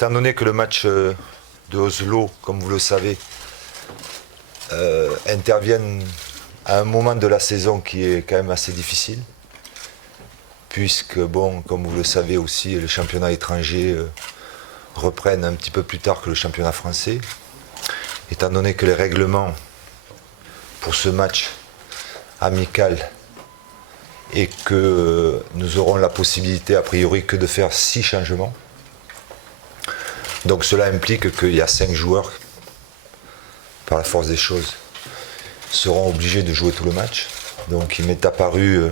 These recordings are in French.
étant donné que le match de Oslo, comme vous le savez, intervient à un moment de la saison qui est quand même assez difficile, puisque, bon, comme vous le savez aussi, le championnat étranger reprennent un petit peu plus tard que le championnat français. Étant donné que les règlements pour ce match amical et que nous aurons la possibilité a priori que de faire 6 changements. Donc cela implique qu'il y a 5 joueurs, par la force des choses, seront obligés de jouer tout le match. Donc il m'est apparu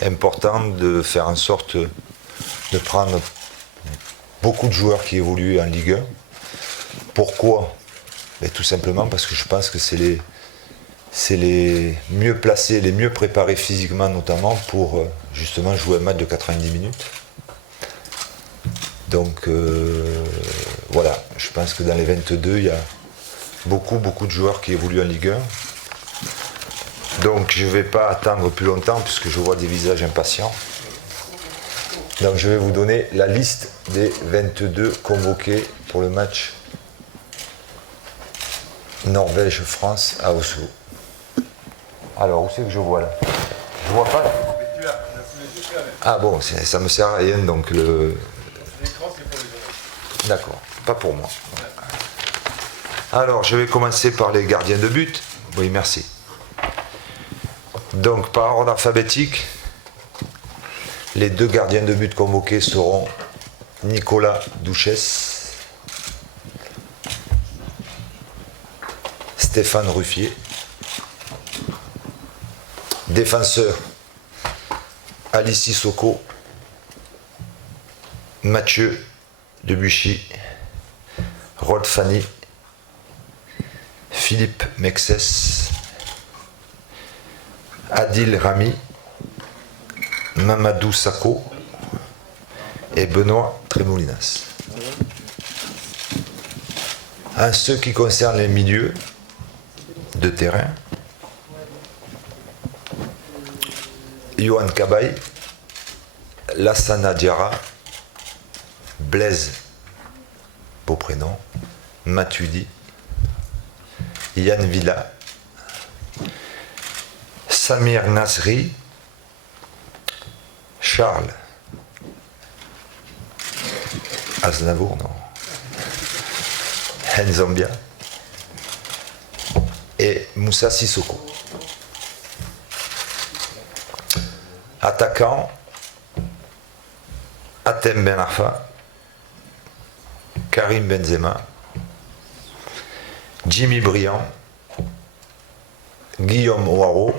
important de faire en sorte de prendre beaucoup de joueurs qui évoluent en Ligue 1. Pourquoi? Tout simplement parce que je pense que c'est les mieux placés, les mieux préparés physiquement notamment pour justement jouer un match de 90 minutes. Donc voilà, je pense que dans les 22, il y a beaucoup de joueurs qui évoluent en Ligue 1. Donc je ne vais pas attendre plus longtemps puisque je vois des visages impatients. Donc je vais vous donner la liste des 22 convoqués pour le match Norvège-France à Oslo. Alors, où c'est que je vois là? Je vois pas là. Ah bon, ça me sert à rien donc le. D'accord, pas pour moi. Alors, je vais commencer par les gardiens de but. Oui, merci. Donc, par ordre alphabétique, les 2 gardiens de but convoqués seront Nicolas Duchesse, Stéphane Ruffier. Défenseur, Alice Sissoko, Mathieu Debuchy, Rod Fanny, Philippe Mexès, Adil Rami, Mamadou Sakho et Benoît Trémoulinas. En ce qui concerne les milieux de terrain, Johan Cabaye, Lassana Diarra, Blaise, beau prénom, Matuidi, Yann Villa, Samir Nasri, Charles Aznavour, non, Nzambia et Moussa Sissoko. Attaquant, Hatem Ben Arfa, Karim Benzema, Jimmy Briand, Guillaume Ouaro,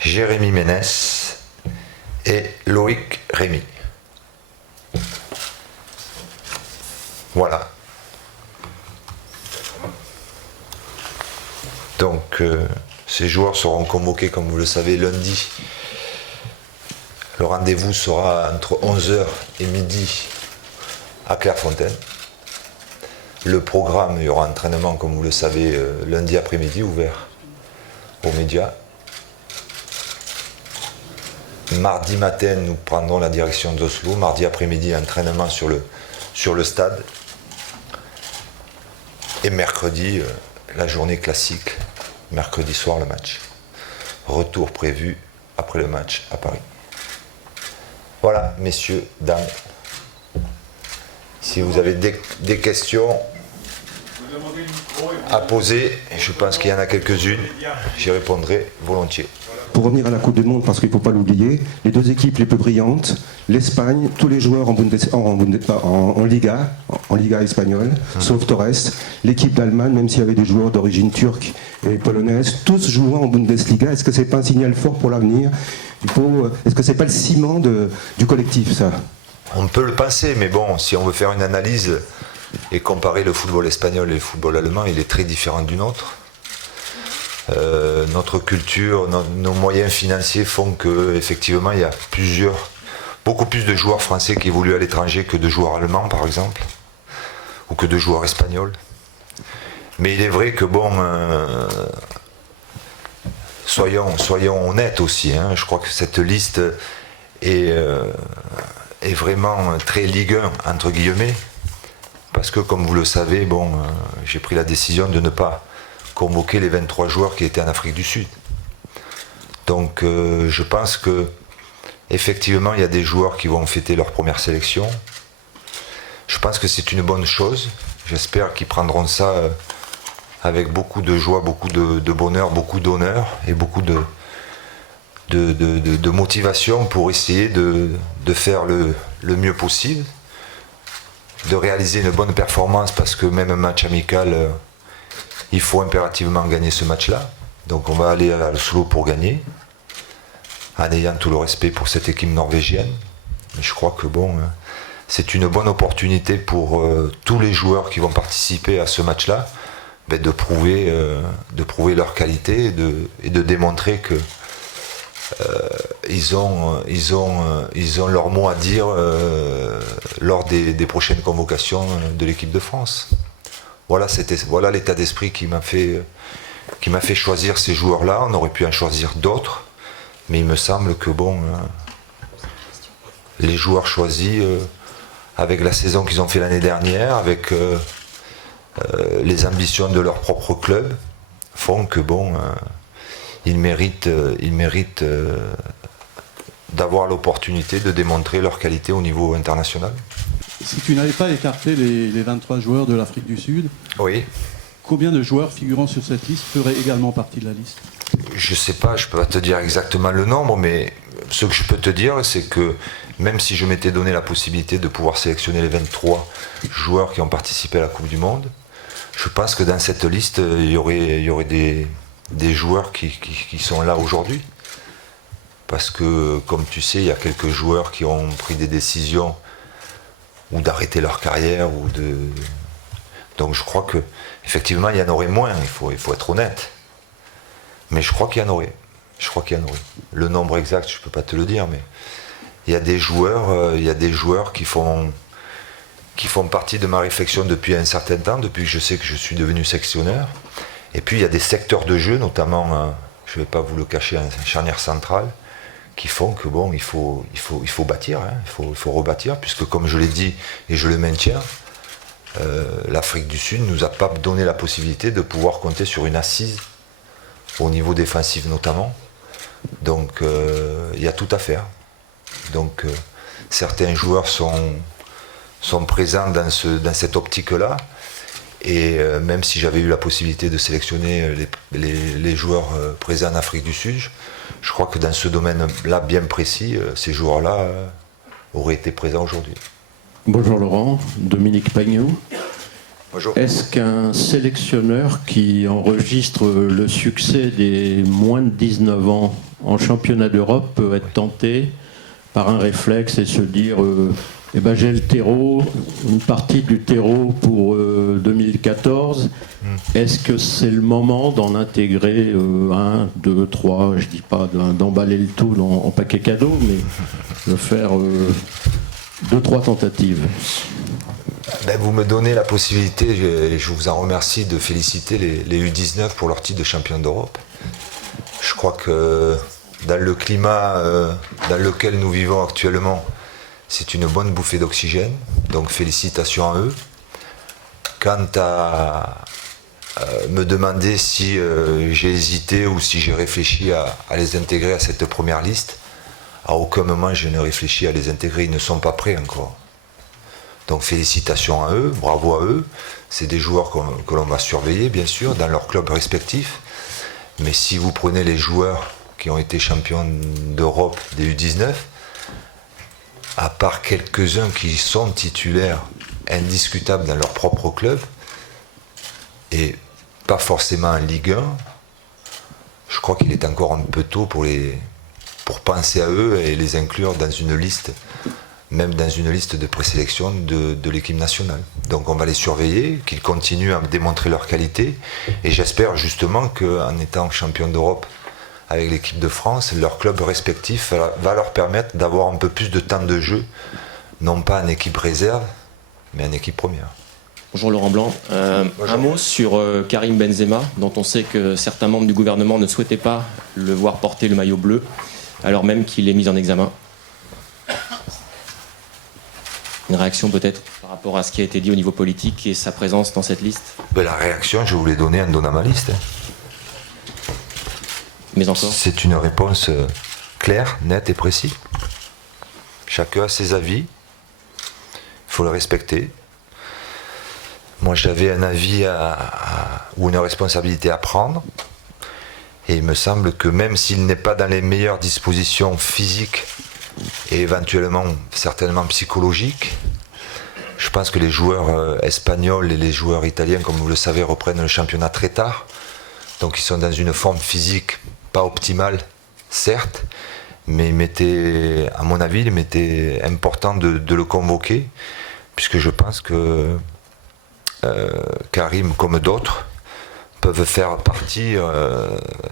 Jérémy Ménès et Loïc Rémy. Voilà. Donc ces joueurs seront convoqués, comme vous le savez, lundi. Le rendez-vous sera entre 11h et midi à Clairefontaine. Le programme, il y aura entraînement, comme vous le savez, lundi après-midi, ouvert aux médias. Mardi matin, nous prendrons la direction d'Oslo. Mardi après-midi, entraînement sur le stade. Et mercredi, la journée classique. Mercredi soir, le match. Retour prévu après le match à Paris. Voilà, messieurs, dames. Si vous avez des questions à poser, je pense qu'il y en a quelques-unes, j'y répondrai volontiers. Pour revenir à la Coupe du Monde, parce qu'il ne faut pas l'oublier, les 2 équipes les plus brillantes, l'Espagne, tous les joueurs en Liga espagnole, sauf Torres, l'équipe d'Allemagne, même s'il y avait des joueurs d'origine turque et polonaise, tous jouant en Bundesliga. Est-ce que ce n'est pas un signal fort pour l'avenir? Est-ce que ce n'est pas le ciment du collectif, ça? On peut le penser, mais bon, si on veut faire une analyse et comparer le football espagnol et le football allemand, il est très différent du nôtre. Notre culture, nos moyens financiers font que effectivement il y a beaucoup plus de joueurs français qui évoluent à l'étranger que de joueurs allemands par exemple, ou que de joueurs espagnols. Mais il est vrai que bon, soyons honnêtes aussi, hein, je crois que cette liste est est vraiment très Ligue 1, entre guillemets, parce que comme vous le savez, j'ai pris la décision de ne pas convoquer les 23 joueurs qui étaient en Afrique du Sud. Donc je pense que effectivement il y a des joueurs qui vont fêter leur première sélection. Je pense que c'est une bonne chose. J'espère qu'ils prendront ça avec beaucoup de joie, beaucoup de bonheur, beaucoup d'honneur et beaucoup de motivation pour essayer de faire le mieux possible, de réaliser une bonne performance, parce que même un match amical, il faut impérativement gagner ce match-là. Donc on va aller à l'Oslo pour gagner, en ayant tout le respect pour cette équipe norvégienne. Mais je crois que c'est une bonne opportunité pour tous les joueurs qui vont participer à ce match-là, de prouver leur qualité et de démontrer que ils ont leur mot à dire lors des prochaines convocations de l'équipe de France. Voilà l'état d'esprit qui m'a fait choisir ces joueurs-là. On aurait pu en choisir d'autres, mais il me semble que les joueurs choisis, avec la saison qu'ils ont fait l'année dernière, avec les ambitions de leur propre club, font que ils méritent d'avoir l'opportunité de démontrer leur qualité au niveau international. Si tu n'avais pas écarté les 23 joueurs de l'Afrique du Sud, oui. Combien de joueurs figurant sur cette liste feraient également partie de la liste? Je ne sais pas, je ne peux pas te dire exactement le nombre, mais ce que je peux te dire, c'est que même si je m'étais donné la possibilité de pouvoir sélectionner les 23 joueurs qui ont participé à la Coupe du Monde, je pense que dans cette liste, il y aurait des joueurs qui sont là aujourd'hui. Parce que, comme tu sais, il y a quelques joueurs qui ont pris des décisions ou d'arrêter leur carrière. Donc je crois que effectivement il y en aurait moins, il faut être honnête. Mais je crois qu'il y en aurait. Le nombre exact, je ne peux pas te le dire, mais il y a des joueurs qui font partie de ma réflexion depuis un certain temps, depuis que je sais que je suis devenu sélectionneur. Et puis il y a des secteurs de jeu, notamment, je ne vais pas vous le cacher, un charnière central, qui font que il faut bâtir, il faut rebâtir, puisque comme je l'ai dit et je le maintiens, l'Afrique du Sud ne nous a pas donné la possibilité de pouvoir compter sur une assise, au niveau défensif notamment. Donc il y a tout à faire. Donc certains joueurs sont présents dans cette optique-là. Et même si j'avais eu la possibilité de sélectionner les joueurs présents en Afrique du Sud, je crois que dans ce domaine-là bien précis, ces joueurs-là auraient été présents aujourd'hui. Bonjour Laurent, Dominique Pagnot. Bonjour. Est-ce qu'un sélectionneur qui enregistre le succès des moins de 19 ans en championnat d'Europe peut être tenté par un réflexe et se dire j'ai le terreau, une partie du terreau pour 2014. Est-ce que c'est le moment d'en intégrer 1, 2, 3, je dis pas d'emballer le tout en paquet cadeau, mais de faire 2, 3 tentatives? Vous me donnez la possibilité, et je vous en remercie, de féliciter les U19 pour leur titre de champion d'Europe. Je crois que dans le climat dans lequel nous vivons actuellement, c'est une bonne bouffée d'oxygène, donc félicitations à eux. Quant à me demander si j'ai hésité ou si j'ai réfléchi à les intégrer à cette première liste, à aucun moment je n'ai réfléchi à les intégrer, ils ne sont pas prêts encore. Donc félicitations à eux, bravo à eux. C'est des joueurs que l'on va surveiller, bien sûr, dans leurs clubs respectifs. Mais si vous prenez les joueurs qui ont été champions d'Europe des U19, à part quelques-uns qui sont titulaires indiscutables dans leur propre club, et pas forcément en Ligue 1, je crois qu'il est encore un peu tôt pour penser à eux et les inclure dans une liste, même dans une liste de présélection de l'équipe nationale. Donc on va les surveiller, qu'ils continuent à démontrer leur qualité, et j'espère justement qu'en étant champion d'Europe avec l'équipe de France, leur club respectif va leur permettre d'avoir un peu plus de temps de jeu, non pas en équipe réserve, mais en équipe première. Bonjour Laurent Blanc. Bonjour. Un mot sur Karim Benzema, dont on sait que certains membres du gouvernement ne souhaitaient pas le voir porter le maillot bleu, alors même qu'il est mis en examen. Une réaction peut-être par rapport à ce qui a été dit au niveau politique et sa présence dans cette liste? Ben, la réaction, je vous l'ai donnée en donnant ma liste. Hein. Mais encore? C'est une réponse claire, nette et précise. Chacun a ses avis. Il faut le respecter. Moi, j'avais un avis ou une responsabilité à prendre. Et il me semble que même s'il n'est pas dans les meilleures dispositions physiques et éventuellement, certainement psychologiques, je pense que les joueurs espagnols et les joueurs italiens, comme vous le savez, reprennent le championnat très tard. Donc ils sont dans une forme physique pas optimale, certes, mais à mon avis, il m'était important de le convoquer, puisque je pense que Karim, comme d'autres, peuvent faire partie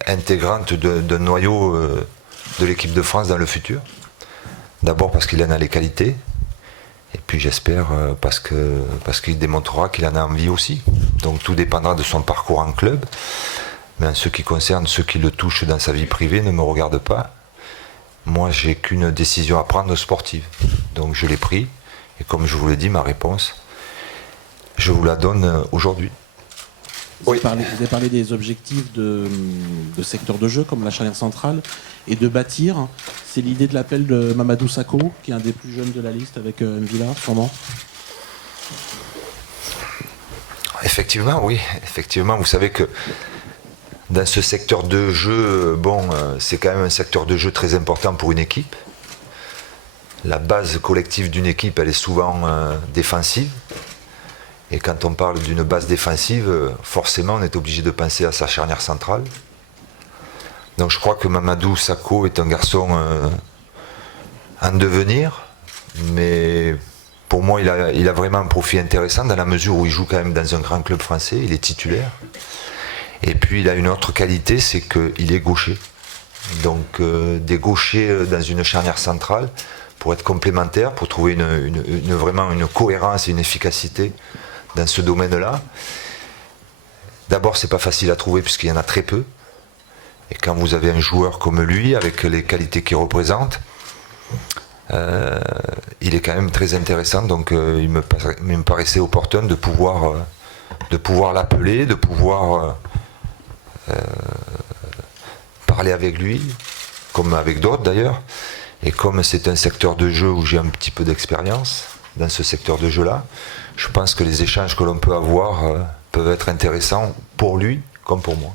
intégrante d'un noyau de l'équipe de France dans le futur. D'abord parce qu'il en a les qualités, et puis j'espère parce qu'il démontrera qu'il en a envie aussi. Donc tout dépendra de son parcours en club, mais en ce qui concerne ceux qui le touchent dans sa vie privée ne me regarde pas. Moi, j'ai qu'une décision à prendre sportive, donc je l'ai pris, et comme je vous l'ai dit, ma réponse, je vous la donne aujourd'hui. Vous avez parlé des objectifs de secteur de jeu, comme la charnière centrale, et de bâtir. C'est l'idée de l'appel de Mamadou Sakho, qui est un des plus jeunes de la liste, avec Mvila, sûrement. Effectivement, oui. Effectivement, vous savez que dans ce secteur de jeu, c'est quand même un secteur de jeu très important pour une équipe. La base collective d'une équipe, elle est souvent défensive. Et quand on parle d'une base défensive, forcément, on est obligé de penser à sa charnière centrale. Donc je crois que Mamadou Sakho est un garçon en devenir, mais pour moi, il a vraiment un profil intéressant dans la mesure où il joue quand même dans un grand club français, il est titulaire. Et puis il a une autre qualité, c'est qu'il est gaucher. Donc des gauchers dans une charnière centrale, pour être complémentaires, pour trouver vraiment une cohérence et une efficacité dans ce domaine-là. D'abord, c'est pas facile à trouver puisqu'il y en a très peu. Et quand vous avez un joueur comme lui, avec les qualités qu'il représente, il est quand même très intéressant. Donc il me paraissait opportun de pouvoir l'appeler, de pouvoir parler avec lui, comme avec d'autres d'ailleurs. Et comme c'est un secteur de jeu où j'ai un petit peu d'expérience dans ce secteur de jeu-là, je pense que les échanges que l'on peut avoir peuvent être intéressants pour lui comme pour moi.